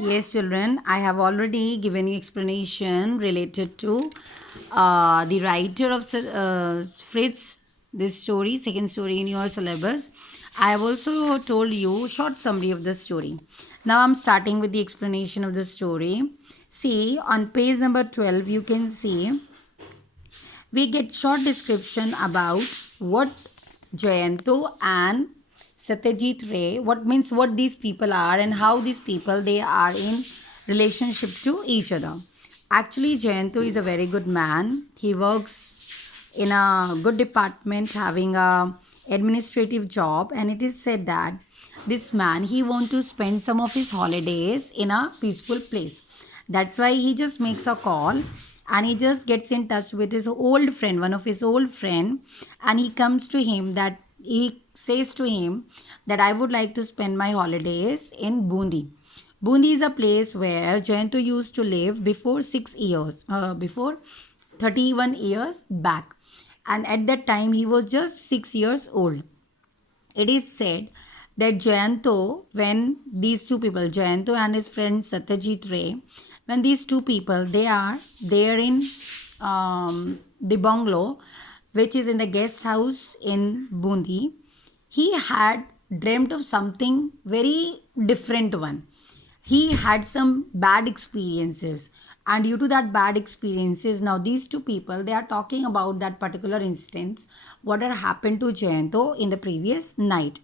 Yes, children, I have already given you explanation related to the writer of Fritz, this story, second story in your syllabus. I have also told you short summary of the story. Now I'm starting with the explanation of the story. See, on page number 12, you can see we get short description about what Jayanto and Satyajit Ray, what these people are and how these people they are in relationship to each other. Actually, Jayanto is a very good man. He works in a good department, having a administrative job, and it is said that this man he want to spend some of his holidays in a peaceful place. That's why he just makes a call and he just gets in touch with his old friend, one of his old friend, and he comes to him that he says to him that I would like to spend my holidays in Bundi. Bundi is a place where Jayanto used to live before 6 years, before 31 years back. And at that time, he was just 6 years old. It is said that Jayanto, when these two people, Jayanto and his friend Satyajit Ray, when these two people they are there in the bungalow, which is in the guest house in Bundi, he had dreamt of something very different one. He had some bad experiences, and due to that bad experiences, now these two people they are talking about that particular instance what had happened to Jayanto in the previous night.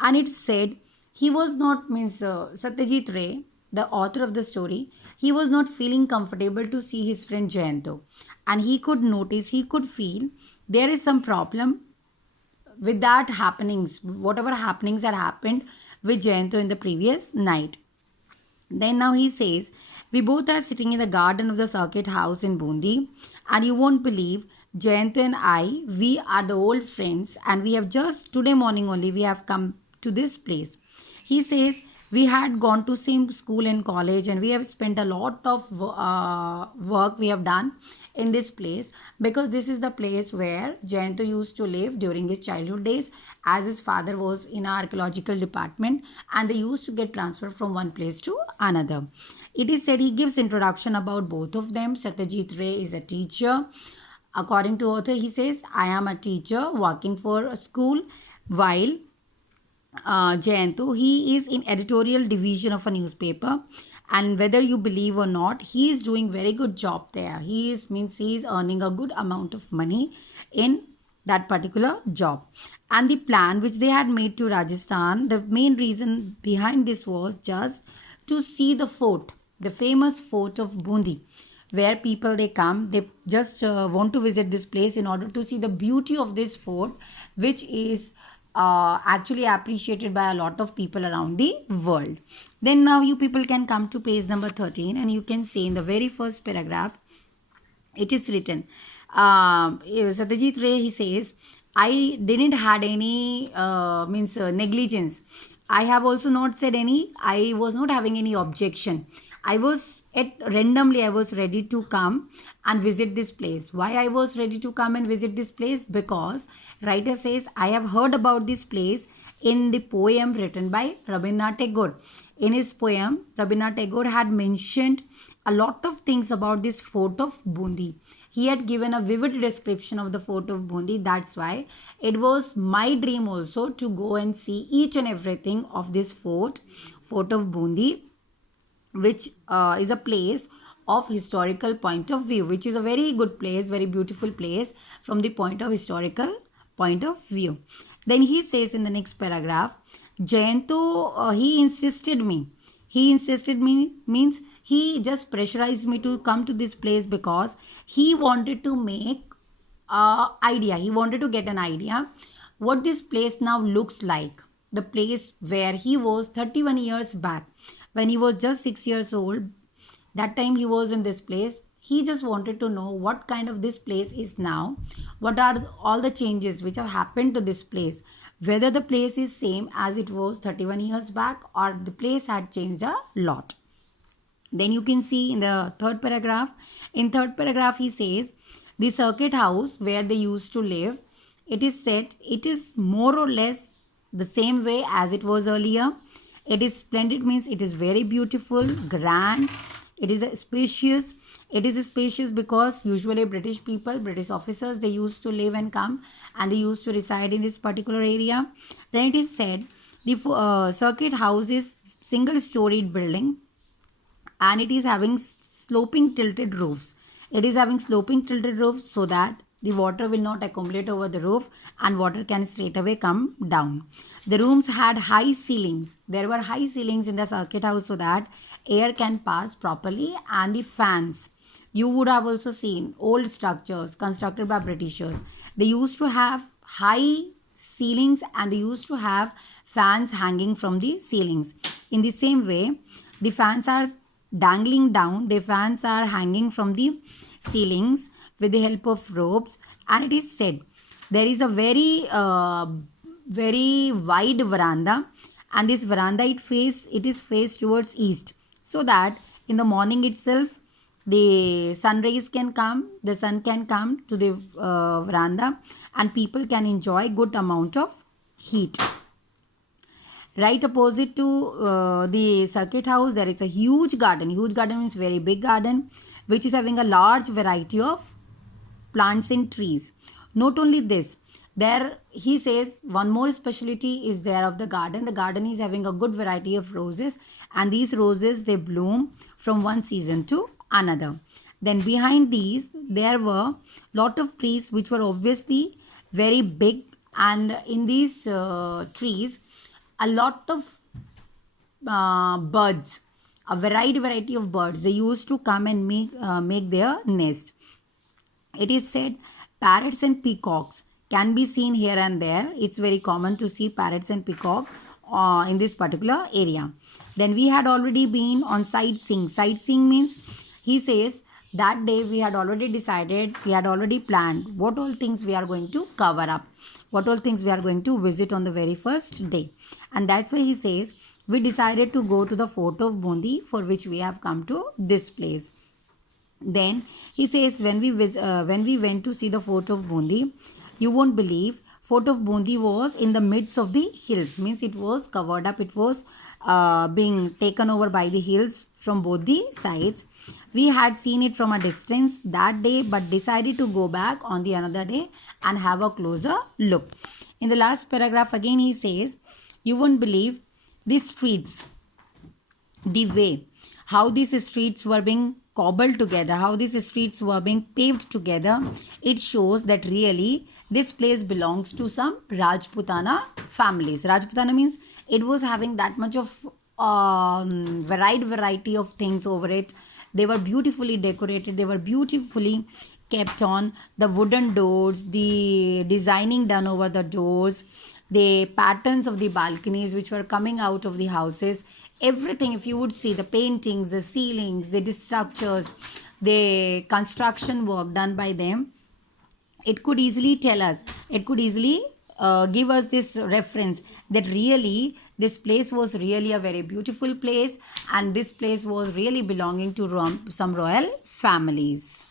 And it said he was not means Satyajit Ray, the author of the story, he was not feeling comfortable to see his friend Jayanto, and he could notice, he could feel there is some problem with that happenings, whatever happenings that happened with Jayanto in the previous night. Then now he says, we both are sitting in the garden of the circuit house in Bundi, and you won't believe Jayanto and I, we are the old friends, and we have just today morning only we have come to this place. He says we had gone to same school and college, and we have spent a lot of work we have done in this place, because this is the place where Jayanto used to live during his childhood days, as his father was in our archaeological department and they used to get transferred from one place to another. It is said he gives introduction about both of them. Satyajit Ray is a teacher. According to author, he says, I am a teacher working for a school, while Jayanto, he is in editorial division of a newspaper, and whether you believe or not, he is doing very good job there. He is earning a good amount of money in that particular job. And the plan which they had made to Rajasthan, the main reason behind this was just to see the fort, the famous fort of Bundi, where people they come, they just want to visit this place in order to see the beauty of this fort, which is actually appreciated by a lot of people around the world. Then now you people can come to page number 13, and you can see in the very first paragraph it is written, Satyajit Ray he says, I didn't had any negligence. I have also not said any, I was not having any objection. I was at randomly I was ready to come and visit this place. Why I was ready to come and visit this place? Because writer says I have heard about this place in the poem written by Rabindranath Tagore. In his poem, Rabindranath Tagore had mentioned a lot of things about this fort of Bundi. He had given a vivid description of the fort of Bundi. That's why it was my dream also to go and see each and everything of this fort of Bundi, which is a place of historical point of view, which is a very good place, very beautiful place from the point of historical point of view. Then he says in the next paragraph, Jayanto, he insisted me means he just pressurized me to come to this place because he wanted to make idea, he wanted to get an idea what this place now looks like, the place where he was 31 years back when he was just 6 years old. That time he was in this place, he just wanted to know what kind of this place is now, what are all the changes which have happened to this place, whether the place is same as it was 31 years back or the place had changed a lot. Then you can see in the third paragraph, he says the circuit house where they used to live, it is said it is more or less the same way as it was earlier. It is splendid means it is very beautiful, grand. It is spacious. It is spacious because usually British people, British officers, they used to live and come and they used to reside in this particular area. Then it is said the circuit house is single storied building and it is having sloping tilted roofs. It is having sloping tilted roofs so that the water will not accumulate over the roof and water can straight away come down. The rooms had high ceilings. There were high ceilings in the circuit house so that air can pass properly, and the fans. You would have also seen old structures constructed by Britishers. They used to have high ceilings and they used to have fans hanging from the ceilings. In the same way, the fans are dangling down, the fans are hanging from the ceilings with the help of ropes, and it is said there is a very wide veranda, and this veranda it is faced towards east, so that in the morning itself the sun rays can come, the sun can come to the veranda and people can enjoy good amount of heat. Right opposite to the circuit house, there is a huge garden. Huge garden means very big garden, which is having a large variety of plants and trees. Not only this, there he says one more specialty is there of the garden. The garden is having a good variety of roses, and these roses they bloom from one season to another. Then behind these, there were lot of trees which were obviously very big, and in these trees a lot of birds, a variety of birds, they used to come and make their nest. It is said parrots and peacocks can be seen here and there. It's very common to see parrots and peacock in this particular area. Then we had already been on sightseeing. Sightseeing means he says that day we had already decided, we had already planned what all things we are going to cover up, what all things we are going to visit on the very first day. And that's why he says we decided to go to the fort of Bundi, for which we have come to this place. Then he says when we went to see the fort of Bundi, you won't believe, fort of Bundi was in the midst of the hills, means it was covered up, it was being taken over by the hills from both the sides. We had seen it from a distance that day but decided to go back on the another day and have a closer look. In the last paragraph again he says, you won't believe the streets, the way, how these streets were being cobbled together, how these streets were being paved together. It shows that really this place belongs to some Rajputana families. Rajputana means it was having that much of variety of things over it. They were beautifully decorated, they were beautifully kept on. The wooden doors, the designing done over the doors, the patterns of the balconies which were coming out of the houses, everything, if you would see the paintings, the ceilings, the structures, the construction work done by them, it could easily tell us, it could easily give us this reference that really this place was really a very beautiful place and this place was really belonging to some royal families.